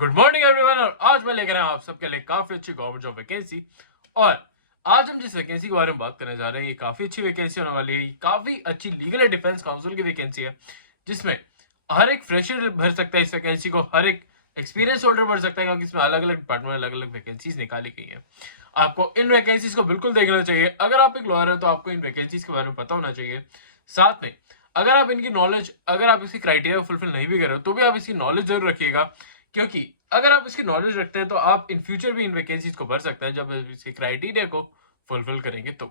Good morning everyone. और आज मैं लेकर आया हूं आप सबके लिए काफी अच्छी गवर्नमेंट जॉब वैकेंसी। और आज हम जिस वैकेंसी के बारे में बात करने जा रहे हैं ये काफी अच्छी वैकेंसी होने वाली है। ये काफी अच्छी लीगल एंड डिफेंस काउंसिल की वैकेंसी है जिसमें हर एक फ्रेशर भर सकता है इस वैकेंसी को, हर एक एक्सपीरियंस होल्डर भर सकता है, क्योंकि इसमें अलग अलग डिपार्टमेंट अलग अलग वैकेंसीज निकाली गई हैं। आपको इन वैकेंसीज को बिल्कुल देखना चाहिए। अगर आप एक लॉयर हैं तो आपको इन वैकेंसीज के बारे में पता होना चाहिए। साथ में अगर आप इनकी नॉलेज, अगर आप इसकी क्राइटेरिया फुलफिल नहीं भी कर रहे हो तो भी आप इसकी नॉलेज जरूर रखिएगा, क्योंकि अगर आप इसकी नॉलेज रखते हैं तो आप इन फ्यूचर भी इन वैकेंसीज को भर सकते हैं जब इसके क्राइटेरिया को फुलफिल करेंगे। तो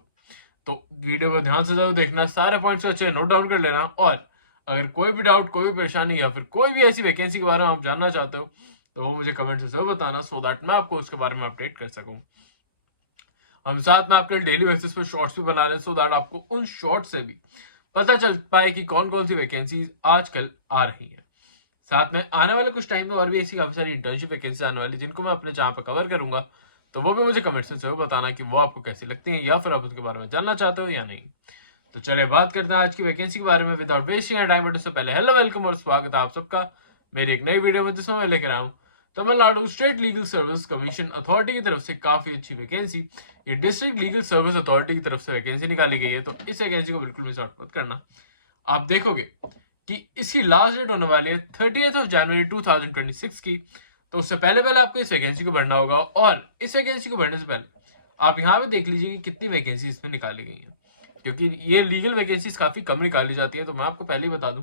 वीडियो को ध्यान से जरूर देखना, सारे पॉइंट्स को अच्छे नोट डाउन कर लेना। और अगर कोई भी डाउट, कोई भी परेशानी या फिर कोई भी ऐसी वैकेंसी के बारे में आप जानना चाहते हो तो वो मुझे कमेंट से जरूर बताना, सो दैट मैं आपको उसके बारे में अपडेट कर सकूं। हम साथ में आपके डेली बेसिस पे शॉर्ट्स भी बना रहे हैं, सो दैट आपको उन शॉर्ट्स से भी पता चल पाए कि कौन कौन सी वैकेंसीज आजकल आ रही है। साथ में आने वाले कुछ टाइम में और भी ऐसी काफी सारी इंटर्नशिप वैकेंसी आने वाली जिनको मैं अपने चैनल पर कवर करूंगा, तो वो भी मुझे कमेंट से जरूर बताना कि वो आपको कैसी लगती है या फिर आप उसके बारे में जानना चाहते हो या नहीं। तो चलिए बात करते हैं आज की वैकेंसी के बारे में विदाउट वेस्टिंग टाइम। बट उससे पहले हेलो, वेलकम और स्वागत है आप सबका मेरी एक नई वीडियो में, जिसमें मैं लेकर आया हूँ Tamil Nadu state legal service commission authority की तरफ से काफी अच्छी वैकेंसी। ये डिस्ट्रिक्ट लीगल सर्विस अथॉरिटी की तरफ से वैकेंसी निकाली गई है, तो इस वैकेंसी को बिल्कुल मिस आउट मत करना। आप देखोगे कि इसकी लास्ट डेट होने वाली है 30 जनवरी 2026 की। तो उससे पहले पहले आपको इस वैकेंसी को भरना होगा। और इस वैकेंसी को भरने से पहले आप यहाँ पे देख लीजिए कि कितनी वैकेंसी इसमें निकाली गई है, क्योंकि ये लीगल वैकेंसीज काफी कम निकाली जाती है। तो मैं आपको पहले ही बता दूं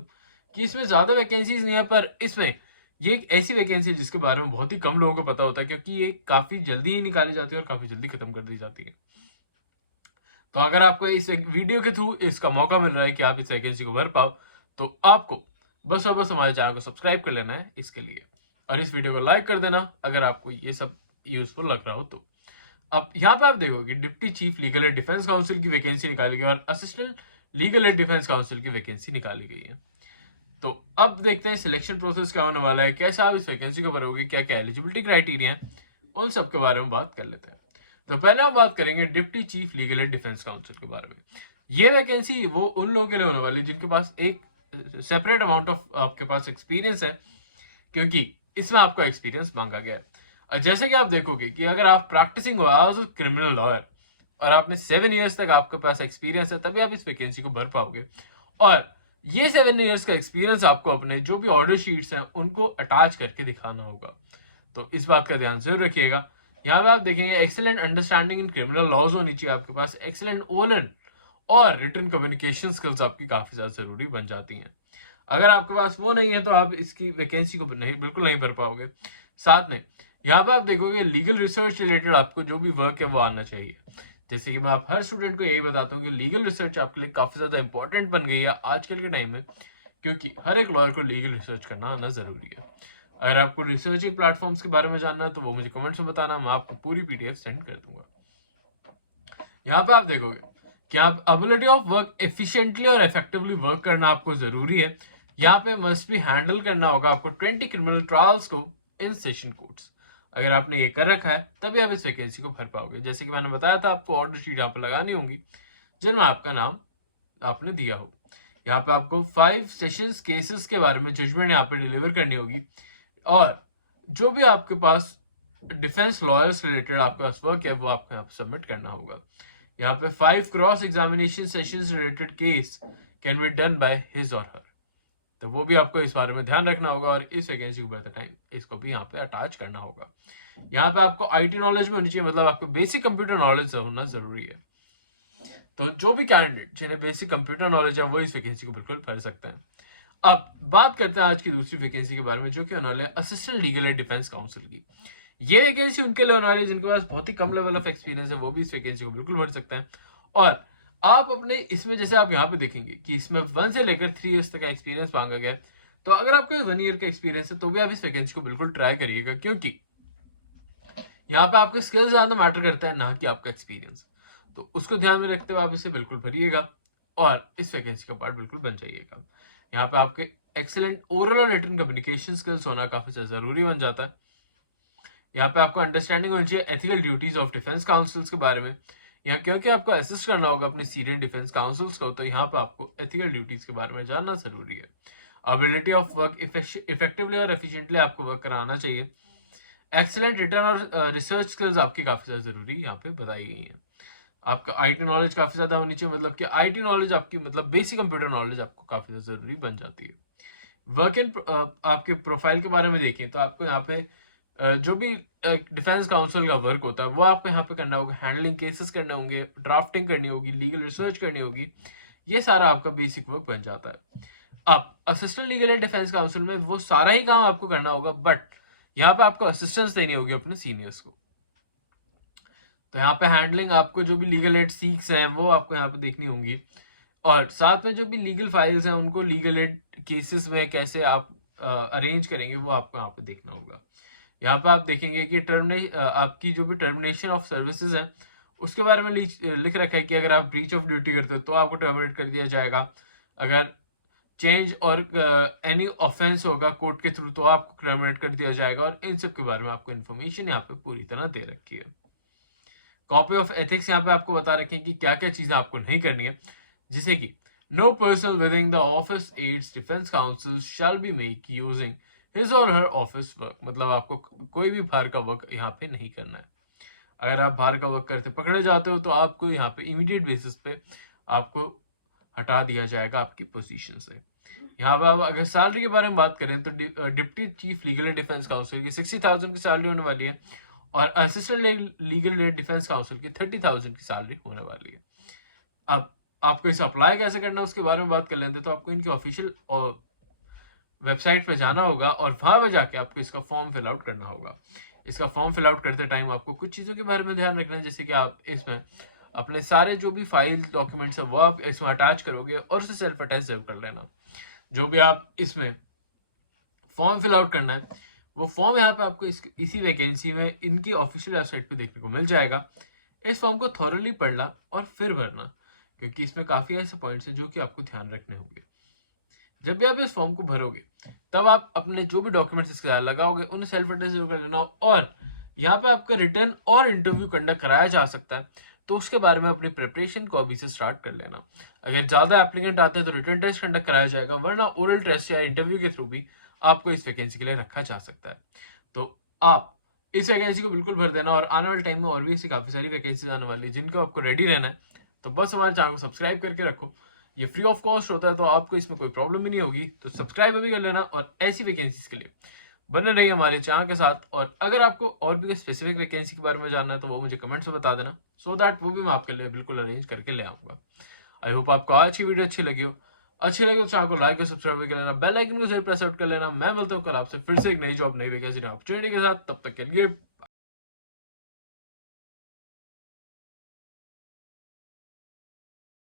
कि इसमें ज्यादा वैकेंसीज नहीं है, पर इसमें ये एक ऐसी वैकेंसी है जिसके बारे में बहुत ही कम लोगों को पता होता है, क्योंकि ये काफी जल्दी ही निकाली जाती है और काफी जल्दी खत्म कर दी जाती है। तो अगर आपको इस वीडियो के थ्रू इसका मौका मिल रहा है कि आप इस वैकेंसी को भर पाओ, तो आपको बस और बस हमारे चैनल को सब्सक्राइब कर लेना है इसके लिए, और इस वीडियो को लाइक कर देना अगर आपको ये सब यूजफुल लग रहा हो तो। अब यहाँ पे आप देखोगे deputy chief legal and defence council की वैकेंसी निकाली गई और assistant legal and defence council की वैकेंसी निकाली गई है। तो अब देखते हैं सिलेक्शन प्रोसेस क्या होने वाला है, कैसे आप इस वैकेंसी को भरोगे, क्या क्या एलिजिबिलिटी क्राइटेरिया है, उन सब के बारे में बात कर लेते हैं। तो पहले हम बात करेंगे deputy chief legal and defence council के बारे में। ये वैकेंसी वो उन लोगों के लिए होने वाली जिनके पास एक सेपरेट अमाउंट ऑफ आपके पास एक्सपीरियंस है, क्योंकि इसमें आपका एक्सपीरियंस मांगा गया है। जैसे कि आप देखोगे कि अगर आप प्रैक्टिसिंग क्रिमिनल लॉयर और आपने 7 ईयर्स तक आपके पास एक्सपीरियंस है, तभी आप इस वैकेंसी को भर पाओगे। और ये 7 ईयर्स का एक्सपीरियंस आपको अपने जो भी ऑर्डर शीट्स हैं उनको अटैच करके दिखाना होगा। तो इस बात का ध्यान जरूर रखिएगा। यहाँ पे आप देखेंगे excellent understanding in criminal laws होनी चाहिए आपके पास, एक्सेलेंट ओरल और रिटन कम्युनिकेशन स्किल्स आपकी काफी ज्यादा जरूरी बन जाती हैं। अगर आपके पास वो नहीं है तो आप इसकी वैकेंसी को बिल्कुल नहीं भर पाओगे। साथ में यहाँ पे आप देखोगे लीगल रिसर्च रिलेटेड आपको जो भी वर्क है वो आना चाहिए। जैसे कि मैं आप हर स्टूडेंट को यही बताता हूँ कि लीगल रिसर्च आपके लिए काफी ज्यादा इंपॉर्टेंट बन गई है आजकल के टाइम में, क्योंकि हर एक लॉयर को लीगल रिसर्च करना आना जरूरी है। अगर आपको रिसर्चिंग प्लेटफॉर्म्स के बारे में जानना है तो वो मुझे कमेंट्स में बताना, मैं आपको पूरी पीडीएफ सेंड कर दूंगा। यहाँ पे आप देखोगे कि आप एबिलिटी ऑफ वर्क एफिशिएंटली और इफेक्टिवली वर्क करना आपको जरूरी है। यहाँ पे मस्ट भी हैंडल करना होगा आपको 20 क्रिमिनल ट्रायल्स को इन सेशन कोर्ट्स। अगर आपने ये कर रखा है तभी आप इस वैकेंसी को भर पाओगे। जैसे कि मैंने बताया था आपको ऑर्डर शीट यहाँ पे लगानी होंगी जिनमें आपका नाम आपने दिया हो। यहाँ पे आपको 5 सेशंस केसेस के बारे में जजमेंट यहाँ पे डिलीवर करनी होगी। और जो भी आपके पास डिफेंस लॉयर्स रिलेटेड आपका पास वर्क है वो आपको यहाँ पे सबमिट करना होगा। यहाँ पे 5 cross examination sessions related case can be done by his और हर। तो वो भी आपको इस बारे में ध्यान रखना होगा और इस वैकेंसी को भरते टाइम इसको भी यहाँ पे अटैच करना होगा। यहाँ पे आपको आईटी नॉलेज में होनी चाहिए, मतलब आपको बेसिक कंप्यूटर नॉलेज होना जरूरी है। तो जो भी कैंडिडेट जिन्हें बेसिक कंप्यूटर नॉलेज है वो इस वैकेंसी को बिल्कुल भर सकते हैं। अब बात करते हैं आज की दूसरी वैकेंसी के बारे में, जो कि होने वाले assistant legal and defence council की। ये वैकेंसी उनके लिए होने वाली है जिनके पास बहुत ही कम लेवल ऑफ एक्सपीरियंस है, वो भी इस वैकेंसी को बिल्कुल भर सकते हैं। और आप अपने इसमें जैसे आप यहाँ पे देखेंगे कि इसमें 1 से लेकर 3 ईयर्स तक का एक्सपीरियंस मांगा गया है। तो अगर आपको 1 ईयर का एक्सपीरियंस है तो भी आप इस वैकेंसी को बिल्कुल ट्राई करिएगा, क्योंकि यहाँ पे आपके स्किल्स ज्यादा मैटर करता है ना कि आपका एक्सपीरियंस। तो उसको ध्यान में रखते हुए आप इसे बिल्कुल भरिएगा और इस वैकेंसी का पार्ट बिल्कुल बन जाइएगा। यहाँ पे आपके एक्सीलेंट ओरल और रिटन कम्युनिकेशन स्किल्स होना काफी जरूरी बन जाता है। यहाँ पे आपको अंडरस्टैंडिंग होनी चाहिए ethical duties of defence councils के बारे में। यहाँ क्योंकि आपको असिस्ट करना होगा अपने सीनियर डिफेंस काउंसिल्स को, तो यहाँ पे आपको एथिकल ड्यूटीज के बारे में जानना जरूरी है। एबिलिटी ऑफ वर्क इफेक्टिवली और एफिशिएंटली आपको वर्क कराना चाहिए। एक्सीलेंट रिटर्न और रिसर्च स्किल्स आपकी काफ़ी ज़्यादा ज़रूरी यहाँ पे बताई गई हैं। आपका आईटी नॉलेज काफ़ी ज़्यादा होनी चाहिए, मतलब कि आईटी नॉलेज आपकी मतलब बेसिक कंप्यूटर नॉलेज आपको काफ़ी ज़्यादा ज़रूरी बन जाती है। वर्क इन आपके प्रोफाइल के बारे में देखें तो आपको यहाँ पे जो भी डिफेंस काउंसिल का वर्क होता है वो आपको यहाँ पे करना होगा। हैंडलिंग केसेस करने होंगे, ड्राफ्टिंग करनी होगी, लीगल रिसर्च करनी होगी, ये सारा आपका बेसिक वर्क बन जाता है। अब assistant legal aid defence council में वो सारा ही काम आपको करना होगा, बट यहाँ पे आपको असिस्टेंस देनी होगी अपने सीनियर्स को। तो यहाँ पे हैंडलिंग आपको जो भी लीगल एड सीक्स हैं वो आपको यहाँ पे देखनी होंगी, और साथ में जो भी लीगल फाइल्स हैं उनको लीगल एड केसेस में कैसे आप अरेंज करेंगे वो आपको यहाँ पे देखना होगा। यहाँ पे आप देखेंगे कि आपकी जो भी टर्मिनेशन ऑफ सर्विसेज है उसके बारे में लिख रखा है कि अगर आप ब्रीच ऑफ ड्यूटी करते हो तो आपको टर्मिनेट कर दिया जाएगा। अगर चेंज और एनी ऑफेंस होगा कोर्ट के थ्रू तो आपको टर्मिनेट कर दिया जाएगा, और इन सब के बारे में आपको इन्फॉर्मेशन यहाँ पे पूरी तरह दे रखी है। कॉपी ऑफ एथिक्स यहाँ पे आपको बता रखे हैं कि क्या क्या चीजें आपको नहीं करनी है, जैसे कि no person within the office aids defence counsel shall be make using his और हर ऑफिस वर्क, मतलब आपको कोई भी बाहर का वर्क यहाँ पे नहीं करना है। अगर आप बाहर का वर्क करते पकड़े जाते हो तो आपको यहाँ पे इमीडिएट बेसिस पे आपको हटा दिया जाएगा आपकी पोजीशन से। यहाँ पे आप अगर सैलरी के बारे में बात करें तो deputy chief legal aid defence council की 60,000 की सैलरी होने वाली है, और assistant legal aid defence council की 30,000 की सैलरी होने वाली है। अब आपको इसे अप्लाई कैसे करना है उसके बारे में बात कर लेते हैं। तो आपको इनकी ऑफिशियल वेबसाइट पे जाना होगा और वहां पे जाके आपको इसका फॉर्म फिल आउट करना होगा। इसका फॉर्म फिल आउट करते टाइम आपको कुछ चीज़ों के बारे में ध्यान रखना है, जैसे कि आप इसमें अपने सारे जो भी फाइल डॉक्यूमेंट्स है वो आप इसमें अटैच करोगे और उसे सेल्फ अटैच जरूर कर लेना। जो भी आप इसमें फॉर्म फिल आउट करना है वो फॉर्म यहाँ पे आपको इसी वैकेंसी में इनकी ऑफिशियल वेबसाइट पे देखने को मिल जाएगा। इस फॉर्म को थॉरली पढ़ना और फिर भरना, क्योंकि इसमें काफ़ी ऐसे पॉइंट्स हैं जो कि आपको ध्यान रखने होंगे। जब भी आप इस फॉर्म को भरोगे तब आप अपने जो भी डॉक्यूमेंट्स इसके साथ लगाओगे उन्हें सेल्फ अटेस्ट जरूर कर लेना, और यहाँ पे आपका रिटर्न और इंटरव्यू कंडक्ट कराया जा सकता है तो उसके बारे में अपनी प्रिपरेशन को अभी से स्टार्ट कर लेना। अगर ज़्यादा एप्लीकेंट आते हैं तो रिटर्न टेस्ट कंडक्ट कराया जाएगा, वरना ओरल टेस्ट या इंटरव्यू के थ्रू भी आपको इस वैकेंसी के लिए रखा जा सकता है। तो आप इस वैकेंसी को बिल्कुल भर देना, और आने वाले टाइम में और भी ऐसी काफ़ी सारी वैकेंसीज आने वाली है जिनको आपको रेडी रहना है। तो बस हमारे चैनल को सब्सक्राइब करके रखो, ये फ्री ऑफ कॉस्ट होता है तो आपको इसमें कोई प्रॉब्लम ही नहीं होगी। तो सब्सक्राइब भी कर लेना और ऐसी वैकेंसीज के लिए बने रहिए हमारे चैनल के साथ। और अगर आपको और भी कोई स्पेसिफिक वैकेंसी के बारे में जानना है तो वो मुझे कमेंट्स में बता देना, सो दैट वो भी मैं आपके लिए बिल्कुल अरेंज करके ले आऊँगा। आई होप आपको आज की वीडियो अच्छी लगी हो। अच्छी लगे तो चैनल को लाइक और सब्सक्राइब कर लेना, बेल आइकन को जरूर प्रेस आउट कर लेना। मैं मिलता हूँ कल आपसे फिर से एक नई जॉब नई वैकेंसी अपॉर्चुनिटी के साथ। तब तक के लिए